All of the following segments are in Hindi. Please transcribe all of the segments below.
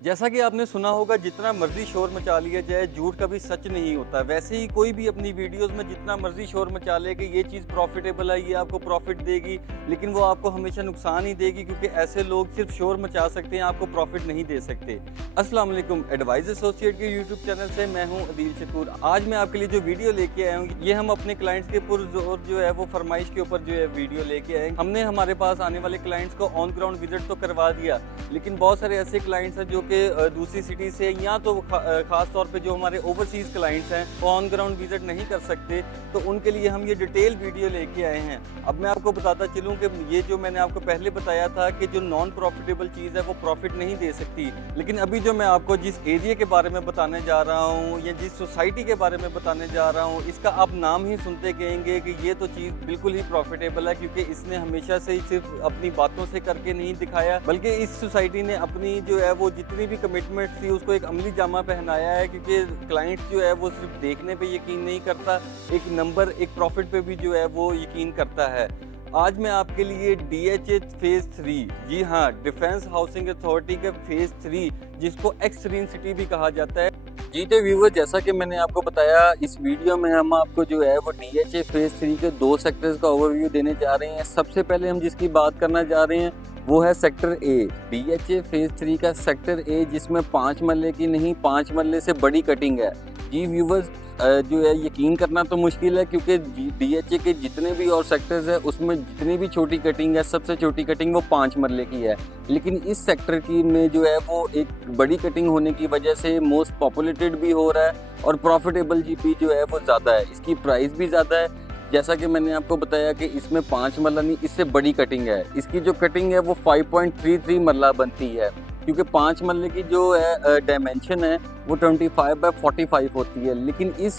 जैसा कि आपने सुना होगा, जितना मर्जी शोर मचा लिया जाए, झूठ कभी सच नहीं होता। वैसे ही कोई भी अपनी वीडियोस में जितना मर्जी शोर मचा ले कि ये चीज़ प्रॉफिटेबल है, ये आपको प्रॉफिट देगी, लेकिन वो आपको हमेशा नुकसान ही देगी, क्योंकि ऐसे लोग सिर्फ शोर मचा सकते हैं, आपको प्रॉफिट नहीं दे सकते। अस्सलाम वालेकुम, एडवाइस एसोसिएट के यूट्यूब चैनल से मैं हूं अदील शकूर। आज मैं आपके लिए जो वीडियो लेके आया हूँ, ये हम अपने क्लाइंट्स के पुरजोर जो है वो फरमाइश के ऊपर जो है वीडियो लेके आए। हमने हमारे पास आने वाले क्लाइंट्स को ऑन ग्राउंड विजिट तो करवा दिया, लेकिन बहुत सारे ऐसे क्लाइंट्स हैं जो कि दूसरी सिटी से, या तो खास तौर पे जो हमारे ओवरसीज क्लाइंट्स हैं वो ऑन ग्राउंड विजिट नहीं कर सकते, तो उनके लिए हम ये डिटेल वीडियो लेके आए हैं। अब मैं आपको बताता चलूँ कि ये जो मैंने आपको पहले बताया था कि जो नॉन प्रॉफिटेबल चीज़ है वो प्रॉफिट नहीं दे सकती, लेकिन अभी जो मैं आपको जिस एरिया के बारे में बताने जा रहा हूँ या जिस सोसाइटी के बारे में बताने जा रहा हूँ, इसका आप नाम ही सुनते कहेंगे कि ये तो चीज़ बिल्कुल ही प्रॉफिटेबल है, क्योंकि इसने हमेशा से ही सिर्फ अपनी बातों से करके नहीं दिखाया, बल्कि इस सोसाइटी ने अपनी जो है वो जितनी भी कमिटमेंट थी उसको एक अमली जामा पहनाया है। क्योंकि क्लाइंट जो है वो सिर्फ देखने पे यकीन नहीं करता, एक नंबर, एक प्रॉफिट पे भी जो है वो यकीन करता है। आज मैं आपके लिए DHA फेज़ 3, जी हाँ, डिफेंस हाउसिंग अथॉरिटी के फेज़ 3, जिसको एक्सरीन सिटी भी कहा जाता है। जी तो व्यूवर, जैसा कि मैंने आपको बताया, इस वीडियो में हम आपको जो है वो DHA फेज़ 3 के 2 सेक्टर्स का ओवरव्यू देने जा रहे हैं। सबसे पहले हम जिसकी बात करना जा रहे हैं वो है सेक्टर ए, DHA फेज़ 3 का सेक्टर ए, जिसमें 5 मरले की नहीं 5 मरले से बड़ी कटिंग है। जी व्यूवर्स, जो है यकीन करना तो मुश्किल है, क्योंकि DHA के जितने भी और सेक्टर्स है उसमें जितनी भी छोटी कटिंग है, सबसे छोटी कटिंग वो 5 मरले की है, लेकिन इस सेक्टर की में जो है वो एक बड़ी कटिंग होने की वजह से मोस्ट पॉपुलेटेड भी हो रहा है और प्रॉफिटेबल भी जो है वो ज़्यादा है, इसकी प्राइस भी ज़्यादा है। जैसा कि मैंने आपको बताया कि इसमें 5 मरला नहीं, इससे बड़ी कटिंग है। इसकी जो कटिंग है वो 5.33 मरला बनती है, क्योंकि 5 मरले की जो है डायमेंशन है वो 25/45 होती है, लेकिन इन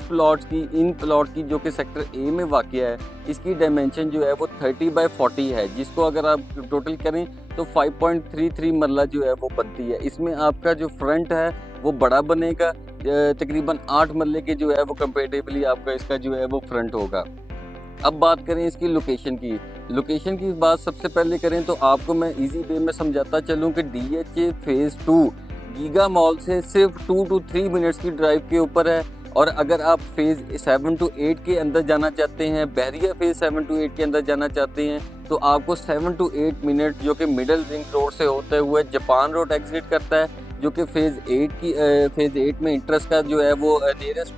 प्लॉट की जो कि सेक्टर ए में वाक़या है, इसकी डायमेंशन जो है वो 30/40 है, जिसको अगर आप टोटल करें तो 5.33 मरला जो है वो बनती है। इसमें आपका जो फ्रंट है वो बड़ा बनेगा, तकरीबन 8 मरले के जो है वो कंपेरेटिवली आपका इसका जो है वो फ्रंट होगा। अब बात करें इसकी लोकेशन की बात सबसे पहले करें तो आपको मैं इजी वे में समझाता चलूँ कि DHA फेज़ 2 गीगा मॉल से सिर्फ 2 to 3 मिनट्स की ड्राइव के ऊपर है। और अगर आप फेज़ 7 to 8 के अंदर जाना चाहते हैं, बहरिया फेज़ 7 to 8 के अंदर जाना चाहते हैं, तो आपको 7 to 8 मिनट जो कि मिडल रिंग रोड से होते हुए जापान रोड एग्जिट करता है, जो कि फेज़ 8 में इंटरेस्ट का जो है वो नियरेस्ट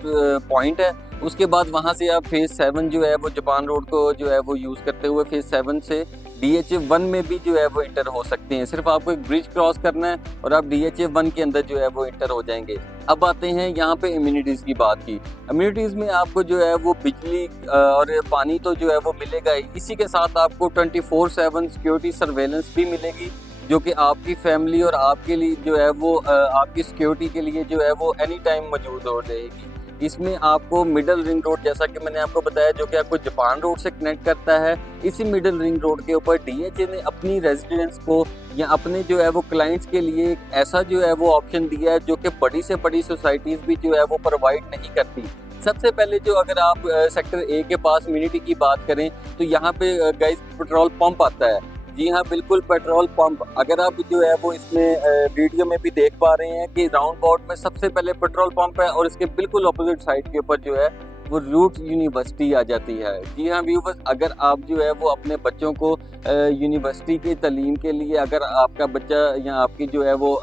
पॉइंट है। उसके बाद वहाँ से आप फेज़ 7 जो है वो जापान रोड को जो है वो यूज़ करते हुए फेज़ 7 से DHA 1 में भी जो है वो इंटर हो सकते हैं। सिर्फ आपको एक ब्रिज क्रॉस करना है और आप DHA 1 के अंदर जो है वो इंटर हो जाएंगे। अब आते हैं यहाँ पे इम्यूनिटीज़ की बात की। इम्यूनिटीज़ में आपको जो है वो बिजली और पानी तो जो है वो मिलेगा ही, इसी के साथ आपको 24/7 सिक्योरिटी सर्वेलेंस भी मिलेगी, जो कि आपकी फैमिली और आपके लिए जो है वो आपकी सिक्योरिटी के लिए जो है वो एनी टाइम मौजूद हो रहेगी। इसमें आपको मिडल रिंग रोड, जैसा कि मैंने आपको बताया, जो कि आपको जापान रोड से कनेक्ट करता है, इसी मिडल रिंग रोड के ऊपर DHA ने अपनी रेजिडेंट्स को या अपने जो है वो क्लाइंट्स के लिए एक ऐसा जो है वो ऑप्शन दिया है जो कि बड़ी से बड़ी सोसाइटीज़ भी जो है वो प्रोवाइड नहीं करती। सबसे पहले जो अगर आप सेक्टर ए के पास इम्यूनिटी की बात करें तो यहाँ पे गाइस पेट्रोल पंप आता है। जी हाँ, बिल्कुल पेट्रोल पंप। अगर आप जो है वो इसमें वीडियो में भी देख पा रहे हैं कि राउंड अबाउट में सबसे पहले पेट्रोल पंप है और इसके बिल्कुल अपोजिट साइड के ऊपर जो है वो रूट्स यूनिवर्सिटी आ जाती है। जी हाँ व्यूअर्स, अगर आप जो है वो अपने बच्चों को यूनिवर्सिटी की तालीम के लिए, अगर आपका बच्चा या आपकी जो है वो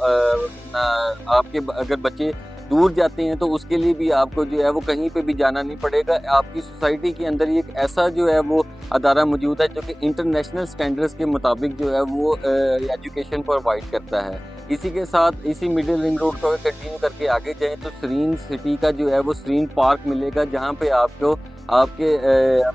आपके अगर बच्चे दूर जाते हैं तो उसके लिए भी आपको जो है वो कहीं पे भी जाना नहीं पड़ेगा। आपकी सोसाइटी के अंदर एक ऐसा जो है वो अदारा मौजूद है जो कि इंटरनेशनल स्टैंडर्ड्स के मुताबिक जो है वो एजुकेशन प्रोवाइड करता है। इसी के साथ इसी मिडिल रिंग रोड को कंटिन्यू करके आगे जाएं तो सरीन सिटी का जो है वो सरीन पार्क मिलेगा, जहाँ पे आपको आपके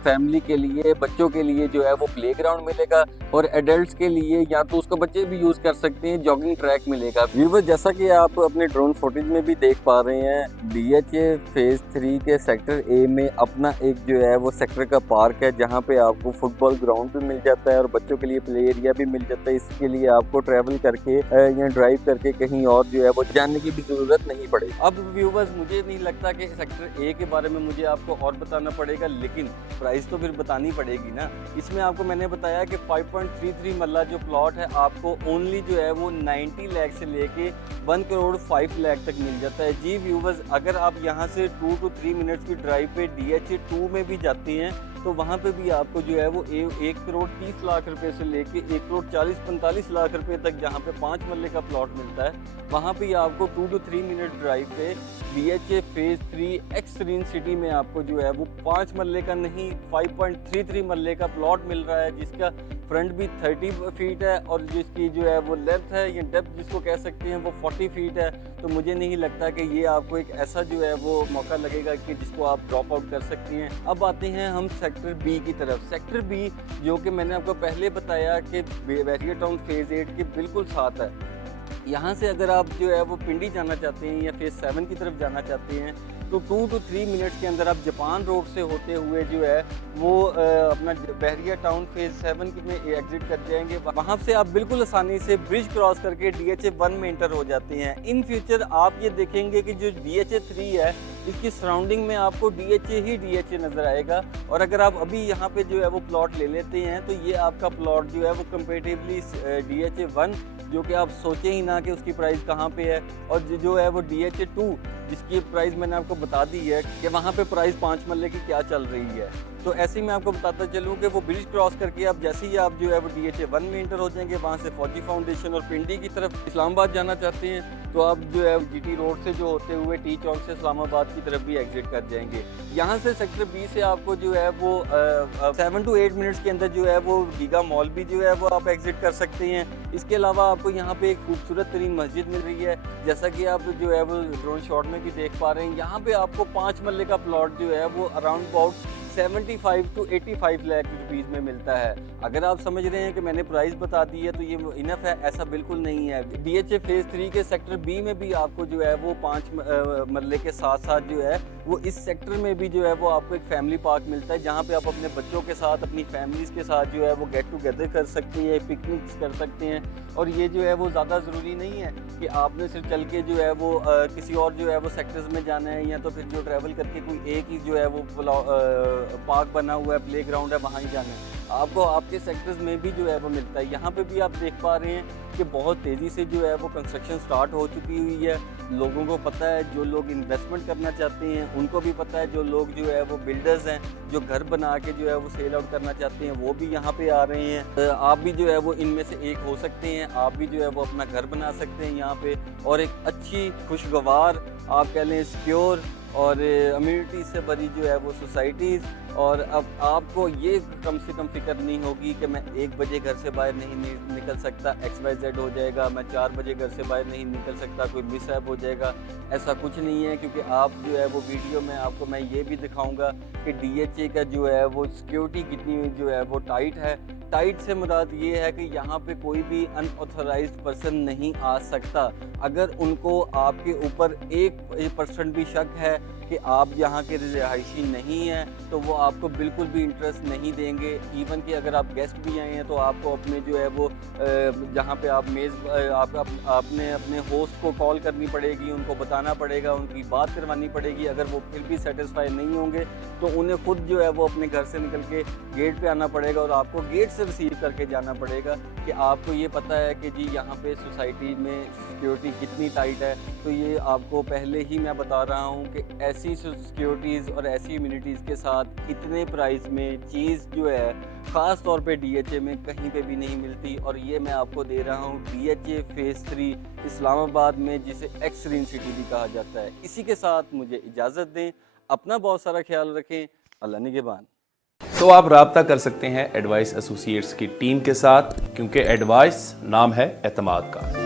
फैमिली के लिए, बच्चों के लिए जो है वो प्लेग्राउंड मिलेगा और एडल्ट्स के लिए या तो उसको बच्चे भी यूज़ कर सकते हैं, जॉगिंग ट्रैक मिलेगा। व्यूअर, जैसा कि आप अपने ड्रोन फुटेज में भी देख पा रहे हैं, DHA फेज़ 3 के सेक्टर ए में अपना एक जो है वो सेक्टर का पार्क है, जहाँ पे आपको फुटबॉल ग्राउंड भी मिल जाता है और बच्चों के लिए प्ले एरिया भी मिल जाता है। इसके लिए आपको ट्रैवल करके या ड्राइव करके कहीं और जो है वो जाने की भी ज़रूरत नहीं पड़ेगी। अब व्यूअर्स, मुझे नहीं लगता कि सेक्टर ए के बारे में मुझे आपको और बताना पड़ेगा, लेकिन प्राइस तो फिर बतानी पड़ेगी ना। इसमें आपको मैंने बताया कि 5.33 मरला जो प्लॉट है आपको ओनली जो है वो 90 लाख से लेके 1 करोड़ 5 लाख तक मिल जाता है। जी व्यूवर्स, अगर आप यहाँ से 2 to 3 मिनट्स की ड्राइव पे DHA 2 में भी जाते हैं तो वहाँ पे भी आपको जो है वो 1 करोड़ 30 लाख रुपए से लेके 1 करोड़ 40-45 लाख रुपए तक, जहाँ पे 5 मरले का प्लॉट मिलता है, वहाँ पे आपको 2 to 3 मिनट ड्राइव पे DHA फेज 3 एक्सरीन सिटी में आपको जो है वो 5 मरले का नहीं 5.33 मरले का प्लॉट मिल रहा है, जिसका फ्रंट भी 30 फीट है और जिसकी जो है वो लेंथ है या डेप्थ जिसको कह सकते हैं वो 40 फीट है। तो मुझे नहीं लगता कि ये आपको एक ऐसा जो है वो मौका लगेगा कि जिसको आप ड्रॉप आउट कर सकती हैं। अब आते हैं हम सेक्टर बी की तरफ। सेक्टर बी जो कि मैंने आपको पहले बताया कि बैरिया टाउन फेज़ 8 के बिल्कुल साथ है। यहाँ से अगर आप जो है वो पिंडी जाना चाहते हैं या फेज़ 7 की तरफ जाना चाहते हैं तो 2 to 3 मिनट्स के अंदर आप जापान रोड से होते हुए जो है वो अपना बहरिया टाउन फेज़ 7 में एग्जिट कर जाएंगे। वहाँ से आप बिल्कुल आसानी से ब्रिज क्रॉस करके DHA 1 में इंटर हो जाते हैं। इन फ्यूचर आप ये देखेंगे कि जो DHA 3 है इसकी सराउंडिंग में आपको DHA ही DHA नज़र आएगा। और अगर आप अभी यहाँ पे जो है वो प्लॉट ले लेते हैं तो ये आपका प्लॉट जो है वो कंपेरेटिवली DHA 1 जो कि आप सोचे ही ना कि उसकी प्राइस कहाँ पे है, और जो है वो DHA 2 जिसकी प्राइस मैंने आपको बता दी है कि वहाँ पे प्राइस 5 मरले की क्या चल रही है। तो ऐसे ही मैं आपको बताता चलूँ कि वो ब्रिज क्रॉस करके आप जैसे ही आप जो है वो DHA 1 में इंटर हो जाएंगे, वहाँ से फौजी फाउंडेशन और पिंडी की तरफ इस्लामाबाद जाना चाहते हैं तो आप जो है GT रोड से जो होते हुए टी चौक से इस्लामाबाद की तरफ भी एग्जिट कर जाएंगे। यहाँ से सेक्टर बी से आपको जो है वो 7 to 8 मिनट्स के अंदर जो है वो गीगा मॉल भी जो है वो आप एग्जिट कर सकते हैं। इसके अलावा आपको यहाँ पे एक खूबसूरत तरीन मस्जिद मिल रही है, जैसा कि आप जो है वो ड्रोन शॉट में भी देख पा रहे हैं। यहाँ पे आपको 5 मरले का प्लॉट जो है वो around about 75 to 85 lakh rupees में मिलता है। अगर आप समझ रहे हैं कि मैंने प्राइस बता दी है तो ये इनफ है, ऐसा बिल्कुल नहीं है। DHA फेज़ 3 के सेक्टर बी में भी आपको जो है वो 5 मरले के साथ साथ जो है वो इस सेक्टर में भी जो है वो आपको एक फैमिली पार्क मिलता है, जहाँ पे आप अपने बच्चों के साथ अपनी फैमिलीज़ के साथ जो है वो गेट टुगेदर कर सकते हैं, पिकनिक्स कर सकते हैं। और ये जो है वो ज़्यादा ज़रूरी नहीं है कि आपने सिर्फ चल के जो है वो किसी और जो है वो सेक्टर्स में जाना है, या तो फिर जो ट्रैवल करके कोई एक ही जो है वो पार्क बना हुआ है, प्लेग्राउंड है, वहाँ ही जाना है। आपको आपके सेक्टर्स में भी जो है वो मिलता है। यहाँ पे भी आप देख पा रहे हैं कि बहुत तेज़ी से जो है वो कंस्ट्रक्शन स्टार्ट हो चुकी हुई है। लोगों को पता है, जो लोग इन्वेस्टमेंट करना चाहते हैं उनको भी पता है, जो लोग जो है वो बिल्डर्स हैं जो घर बना के जो है वो सेल आउट करना चाहते हैं वो भी यहाँ पे आ रहे हैं। आप भी जो है वो इनमें से एक हो सकते हैं, आप भी जो है वो अपना घर बना सकते हैं यहाँ पे, और एक अच्छी खुशगवार आप कह लें सिक्योर और अम्यूनिटी से भरी जो है वो सोसाइटीज़। और अब आपको ये कम से कम फिक्र नहीं होगी कि मैं 1 बजे घर से बाहर नहीं निकल सकता, XYZ हो जाएगा, मैं 4 बजे घर से बाहर नहीं निकल सकता, कोई मिसहैप हो जाएगा। ऐसा कुछ नहीं है, क्योंकि आप जो है वो वीडियो में आपको मैं ये भी दिखाऊंगा कि DHA का जो है वो सिक्योरिटी कितनी जो है वो टाइट है। टाइट से मुराद ये है कि यहाँ पे कोई भी अनऑथराइज्ड पर्सन नहीं आ सकता। अगर उनको आपके ऊपर 1% भी शक है कि आप यहाँ के रिहायशी नहीं हैं तो वो आपको बिल्कुल भी इंटरेस्ट नहीं देंगे। इवन कि अगर आप गेस्ट भी आए हैं तो आपको अपने जो है वो जहाँ पे आप आपने अपने होस्ट को कॉल करनी पड़ेगी, उनको बताना पड़ेगा, उनकी बात करवानी पड़ेगी। अगर वो फिर भी सेटिस्फाई नहीं होंगे तो उन्हें खुद जो है वो अपने घर से निकल के गेट पे आना पड़ेगा और आपको गेट से रिसीव करके जाना पड़ेगा कि आपको ये पता है कि जी यहाँ पे सोसाइटी में सिक्योरिटी कितनी टाइट है। तो ये आपको पहले ही मैं बता रहा हूँ कि ऐसी सिक्योरिटीज़ और ऐसी इम्यूनिटीज़ के साथ इतने प्राइस में चीज़ जो है ख़ास तौर पे DHA में कहीं पे भी नहीं मिलती। और ये मैं आपको दे रहा हूँ DHA फेज़ 3 इस्लामाबाद में, जिसे एक्सरीन सिटी भी कहा जाता है। इसी के साथ मुझे इजाज़त दें, अपना बहुत सारा ख्याल रखें, अल्लाह निगहबान। तो आप राब्ता कर सकते हैं एडवाइस एसोसिएट्स की टीम के साथ, क्योंकि एडवाइस नाम है एतमाद का।